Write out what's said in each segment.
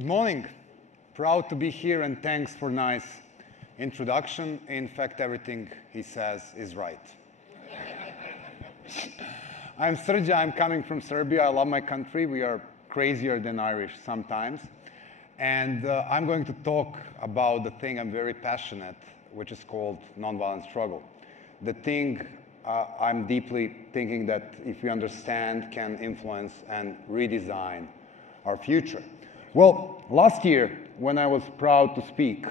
Good morning. Proud to be here and thanks for nice introduction. In fact, everything he says is right. I'm Srdja, I'm coming from Serbia. I love my country. We are crazier than Irish sometimes. And I'm going to talk about the thing I'm very passionate, which is called nonviolent struggle. The thing I'm deeply thinking that if we understand can influence and redesign our future. Well, last year, when I was proud to speak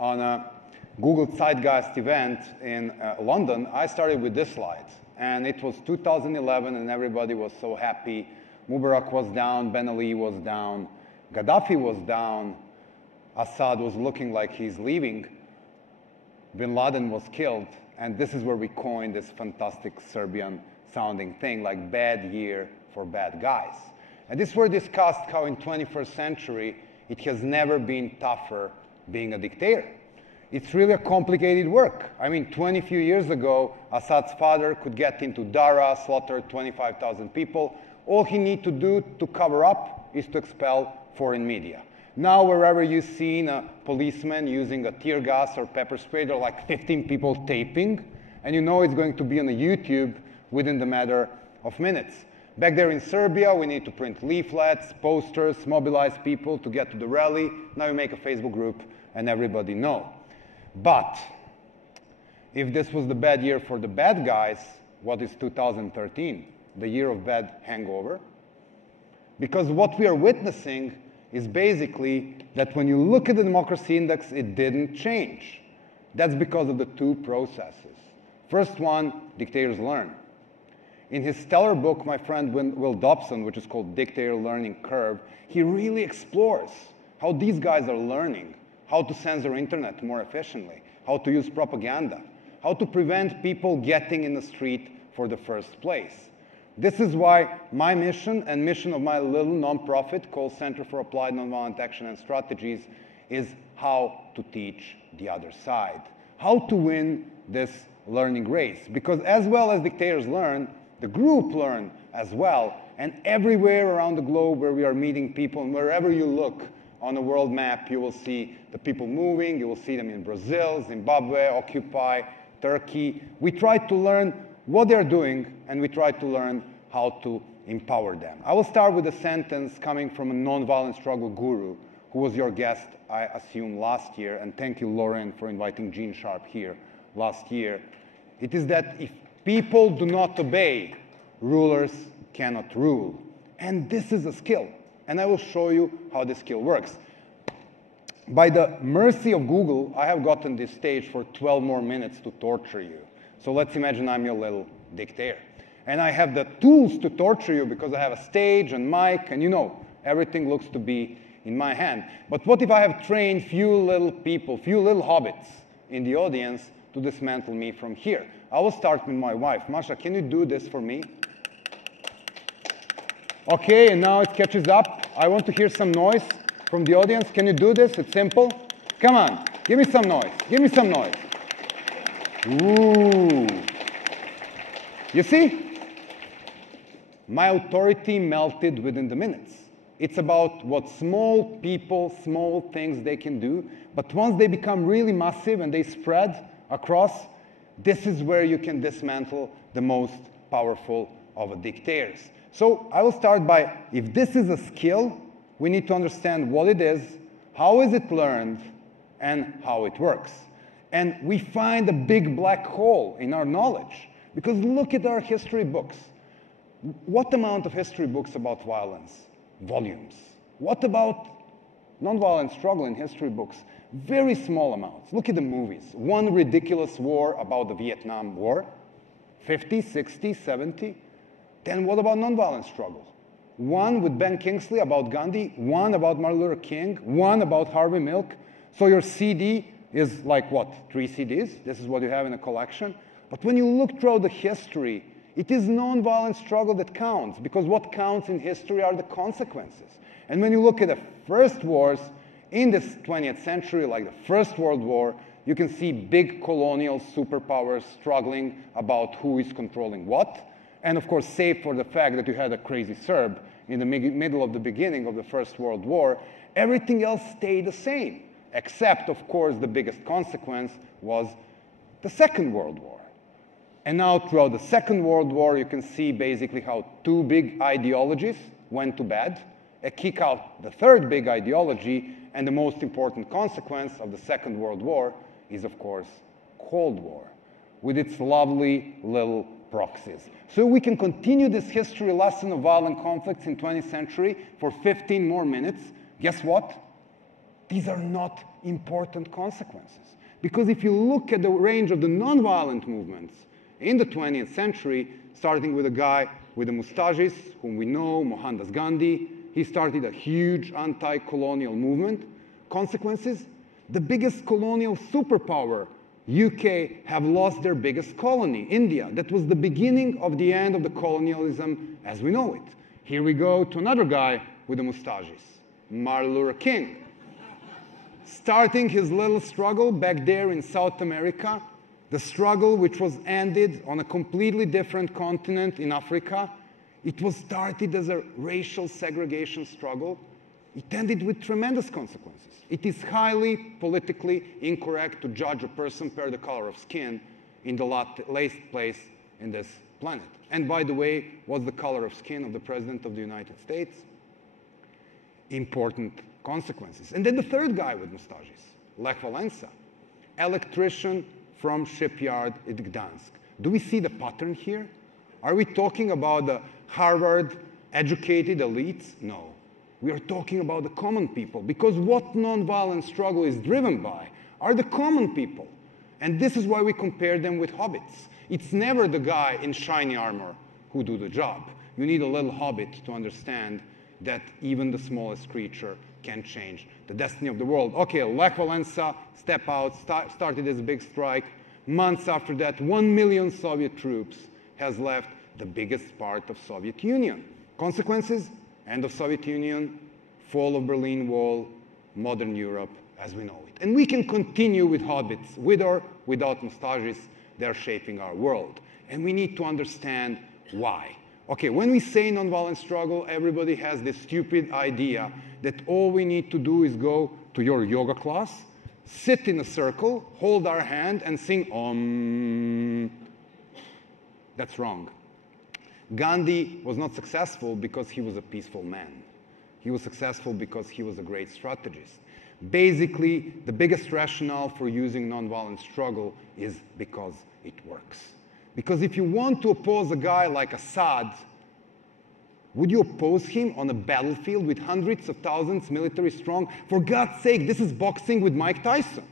on a Google Zeitgeist event in London, I started with this slide. And it was 2011, and everybody was so happy. Mubarak was down, Ben Ali was down, Gaddafi was down, Assad was looking like he's leaving, Bin Laden was killed, and this is where we coined this fantastic Serbian-sounding thing, like bad year for bad guys. And this were discussed how in 21st century, it has never been tougher being a dictator. It's really a complicated work. I mean, 20 few years ago, Assad's father could get into Dara, slaughter 25,000 people. All he needs to do to cover up is to expel foreign media. Now, wherever you've seen a policeman using a tear gas or pepper spray, there are like 15 people taping, and you know it's going to be on a YouTube within the matter of minutes. Back there in Serbia, we need to print leaflets, posters, mobilize people to get to the rally. Now we make a Facebook group and everybody knows. But if this was the bad year for the bad guys, what is 2013? The year of bad hangover? Because what we are witnessing is basically that when you look at the democracy index, it didn't change. That's because of the two processes. First one, dictators learn. In his stellar book, my friend Will Dobson, which is called Dictator Learning Curve, he really explores how these guys are learning, how to censor internet more efficiently, how to use propaganda, how to prevent people getting in the street for the first place. This is why my mission and mission of my little nonprofit called Center for Applied Nonviolent Action and Strategies is how to teach the other side, how to win this learning race. Because as well as dictators learn, the group learn as well, and everywhere around the globe where we are meeting people, and wherever you look on a world map, you will see the people moving, you will see them in Brazil, Zimbabwe, Occupy, Turkey. We try to learn what they're doing, and we try to learn how to empower them. I will start with a sentence coming from a nonviolent struggle guru, who was your guest, I assume, last year, and thank you, Lauren, for inviting Gene Sharp here last year. It is that if people do not obey, rulers cannot rule. And this is a skill. And I will show you how this skill works. By the mercy of Google, I have gotten this stage for 12 more minutes to torture you. So let's imagine I'm your little dictator. And I have the tools to torture you because I have a stage and mic, and you know, everything looks to be in my hand. But what if I have trained few little people, few little hobbits in the audience to dismantle me from here? I will start with my wife. Masha, can you do this for me? Okay, and now it catches up. I want to hear some noise from the audience. Can you do this? It's simple. Come on, give me some noise. Give me some noise. Ooh. You see? My authority melted within the minutes. It's about what small people, small things they can do. But once they become really massive and they spread across, this is where you can dismantle the most powerful of the dictators. So I will start by, if this is a skill, we need to understand what it is, how is it learned, and how it works. And we find a big black hole in our knowledge. Because look at our history books. What amount of history books about violence? Volumes. What about nonviolent struggle in history books? Very small amounts. Look at the movies. One ridiculous war about the Vietnam War, 50, 60, 70. Then what about nonviolent struggle? One with Ben Kingsley about Gandhi, one about Martin Luther King, one about Harvey Milk. So your CD is like what, 3 CDs? This is what you have in a collection. But when you look throughout the history, it is nonviolent struggle that counts, because what counts in history are the consequences. And when you look at the first wars in this 20th century, like the First World War, you can see big colonial superpowers struggling about who is controlling what. And of course, save for the fact that you had a crazy Serb in the middle of the beginning of the First World War, everything else stayed the same, except, of course, the biggest consequence was the Second World War. And now, throughout the Second World War, you can see basically how two big ideologies went to bed, kick out the third big ideology, and the most important consequence of the Second World War is, of course, Cold War, with its lovely little proxies. So we can continue this history lesson of violent conflicts in 20th century for 15 more minutes. Guess what? These are not important consequences. Because if you look at the range of the nonviolent movements in the 20th century, starting with a guy with the mustaches, whom we know, Mohandas Gandhi, he started a huge anti-colonial movement. Consequences? The biggest colonial superpower, UK, have lost their biggest colony, India. That was the beginning of the end of the colonialism as we know it. Here we go to another guy with the mustaches, Martin Luther King. Starting his little struggle back there in South America, the struggle which was ended on a completely different continent in Africa. It was started as a racial segregation struggle. It ended with tremendous consequences. It is highly politically incorrect to judge a person per the color of skin in the last place in this planet. And by the way, what's the color of skin of the President of the United States? Important consequences. And then the third guy with mustaches, Lech Walesa, electrician from shipyard in Gdansk. Do we see the pattern here? Are we talking about the Harvard-educated elites? No. We are talking about the common people, because what nonviolent struggle is driven by are the common people. And this is why we compare them with hobbits. It's never the guy in shiny armor who do the job. You need a little hobbit to understand that even the smallest creature can change the destiny of the world. Okay, Lech Walesa, step out, started as a big strike. Months after that, 1 million Soviet troops has left the biggest part of Soviet Union. Consequences? End of Soviet Union, fall of Berlin Wall, modern Europe as we know it. And we can continue with hobbits, with or without mustaches. They're shaping our world. And we need to understand why. Okay, when we say nonviolent struggle, everybody has this stupid idea that all we need to do is go to your yoga class, sit in a circle, hold our hand, and sing Om. That's wrong. Gandhi was not successful because he was a peaceful man. He was successful because he was a great strategist. Basically, the biggest rationale for using nonviolent struggle is because it works. Because if you want to oppose a guy like Assad, would you oppose him on a battlefield with hundreds of thousands military strong? For God's sake, this is boxing with Mike Tyson.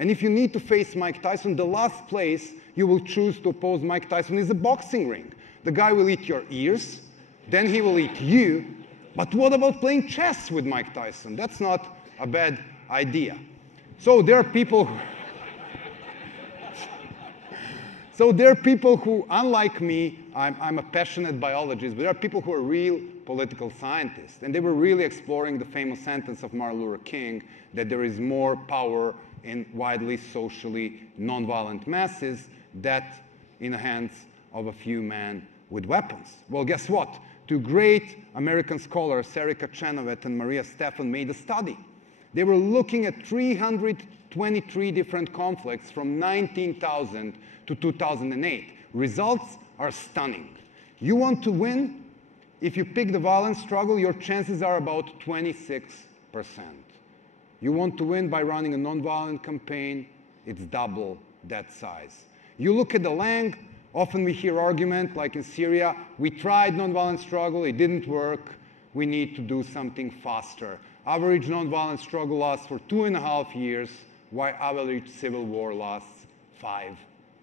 And if you need to face Mike Tyson, the last place you will choose to oppose Mike Tyson is a boxing ring. The guy will eat your ears, then he will eat you. But what about playing chess with Mike Tyson? That's not a bad idea. So there are people who, unlike me, I'm a passionate biologist, but there are people who are real political scientists. And they were really exploring the famous sentence of Martin Luther King that there is more power in widely socially nonviolent masses than in the hands of a few men with weapons. Well, guess what? Two great American scholars, Erica Chenoweth and Maria Stephan, made a study. They were looking at 323 different conflicts from 19,000 to 2008. Results are stunning. You want to win? If you pick the violent struggle, your chances are about 26%. You want to win by running a nonviolent campaign? It's double that size. You look at the length. Often we hear argument like in Syria, we tried nonviolent struggle, it didn't work, we need to do something faster. Average nonviolent struggle lasts for 2.5 years, while average civil war lasts 5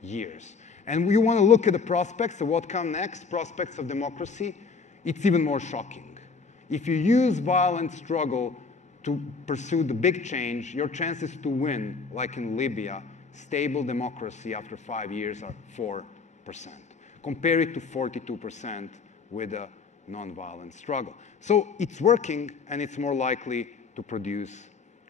years. And you want to look at the prospects of what comes next, prospects of democracy, it's even more shocking. If you use violent struggle to pursue the big change, your chances to win, like in Libya, stable democracy after 5 years are 4%. Compare it to 42% with a nonviolent struggle. So it's working, and it's more likely to produce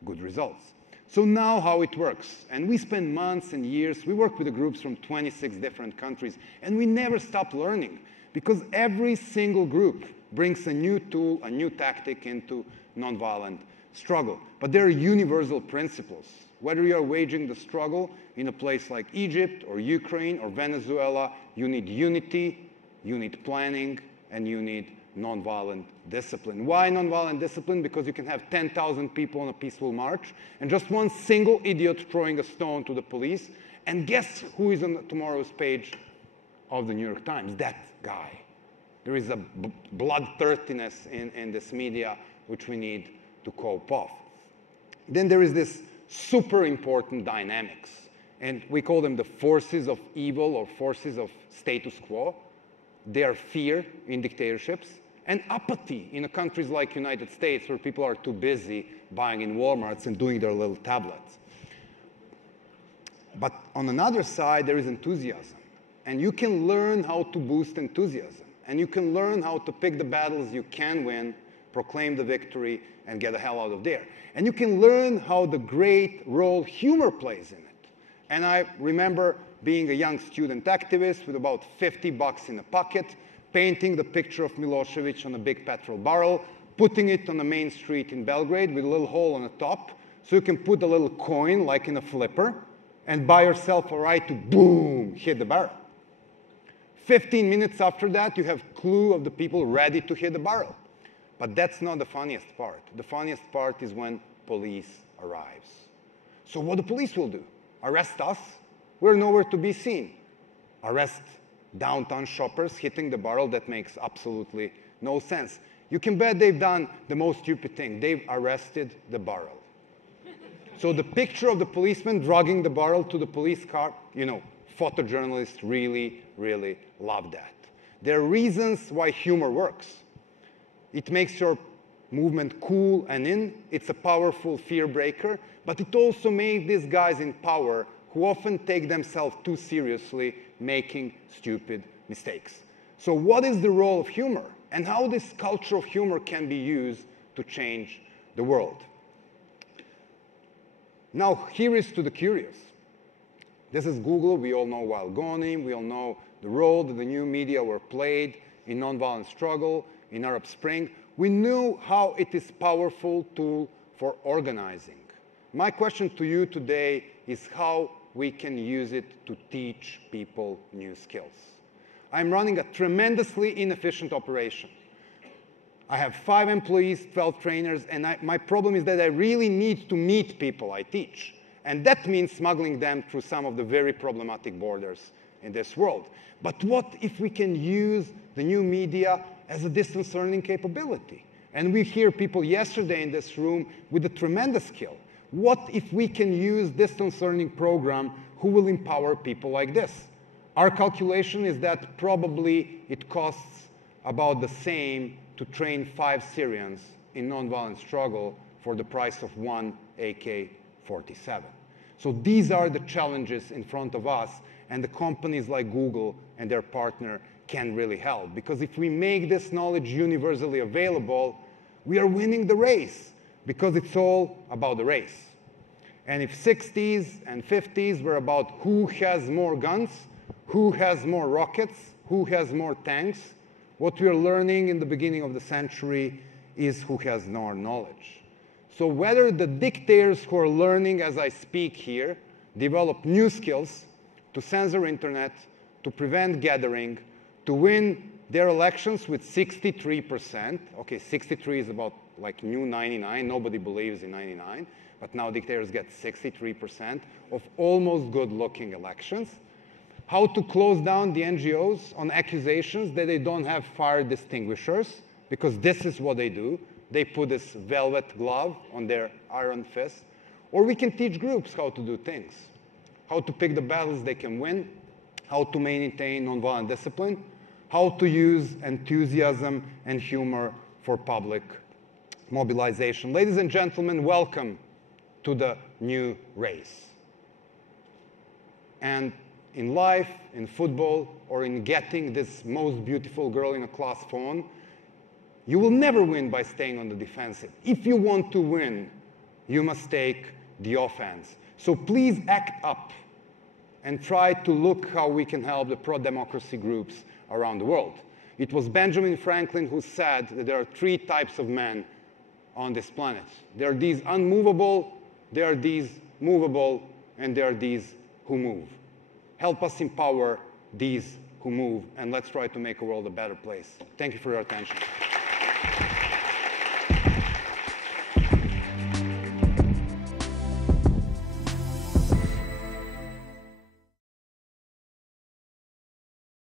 good results. So now how it works. And we spend months and years. We work with the groups from 26 different countries, and we never stop learning because every single group brings a new tool, a new tactic into nonviolent struggle. But there are universal principles. Whether you are waging the struggle in a place like Egypt or Ukraine or Venezuela, you need unity, you need planning, and you need nonviolent discipline. Why nonviolent discipline? Because you can have 10,000 people on a peaceful march and just one single idiot throwing a stone to the police. And guess who is on tomorrow's page of the New York Times? That guy. There is a bloodthirstiness in this media which we need to cope off. Then there is this super important dynamics, and we call them the forces of evil or forces of status quo. They are fear in dictatorships and apathy in countries like United States where people are too busy buying in Walmarts and doing their little tablets. But on another side, there is enthusiasm. And you can learn how to boost enthusiasm. And you can learn how to pick the battles you can win, proclaim the victory, and get the hell out of there. And you can learn how the great role humor plays in it. And I remember being a young student activist with about $50 in a pocket, painting the picture of Milosevic on a big petrol barrel, putting it on the main street in Belgrade with a little hole on the top, so you can put a little coin, like in a flipper, and buy yourself a right to, boom, hit the barrel. 15 minutes after that, you have clue of the people ready to hit the barrel. But that's not the funniest part. The funniest part is when police arrives. So what the police will do? Arrest us? We're nowhere to be seen. Arrest downtown shoppers hitting the barrel? That makes absolutely no sense. You can bet they've done the most stupid thing. They've arrested the barrel. So the picture of the policeman dragging the barrel to the police car, you know, photojournalists really, really love that. There are reasons why humor works. It makes your movement cool and in. It's a powerful fear breaker. But it also makes these guys in power who often take themselves too seriously making stupid mistakes. So what is the role of humor? And how this culture of humor can be used to change the world? Now, here is to the curious. This is Google. We all know Wild Ghanim. We all know the role that the new media were played in nonviolent struggle, in Arab Spring. We knew how it is a powerful tool for organizing. My question to you today is how we can use it to teach people new skills. I'm running a tremendously inefficient operation. I have 5 employees, 12 trainers, and my problem is that I really need to meet people I teach. And that means smuggling them through some of the very problematic borders in this world. But what if we can use the new media as a distance learning capability? And we hear people yesterday in this room with a tremendous skill. What if we can use distance learning program who will empower people like this? Our calculation is that probably it costs about the same to train 5 Syrians in nonviolent struggle for the price of 1 AK-47. So these are the challenges in front of us, and the companies like Google and their partner can really help. Because if we make this knowledge universally available, we are winning the race, because it's all about the race. And if 60s and 50s were about who has more guns, who has more rockets, who has more tanks, what we are learning in the beginning of the century is who has more knowledge. So whether the dictators who are learning as I speak here develop new skills to censor internet, to prevent gathering, to win their elections with 63%. Okay, 63 is about like new 99. Nobody believes in 99. But now dictators get 63% of almost good-looking elections. How to close down the NGOs on accusations that they don't have fire distinguishers, because this is what they do. They put this velvet glove on their iron fist. Or we can teach groups how to do things, how to pick the battles they can win, how to maintain nonviolent discipline, how to use enthusiasm and humor for public mobilization. Ladies and gentlemen, welcome to the new race. And in life, in football, or in getting this most beautiful girl in a class phone, you will never win by staying on the defensive. If you want to win, you must take the offense. So please act up and try to look how we can help the pro-democracy groups around the world. It was Benjamin Franklin who said that there are three types of men on this planet. There are these unmovable, there are these movable, and there are these who move. Help us empower these who move, and let's try to make a world a better place. Thank you for your attention.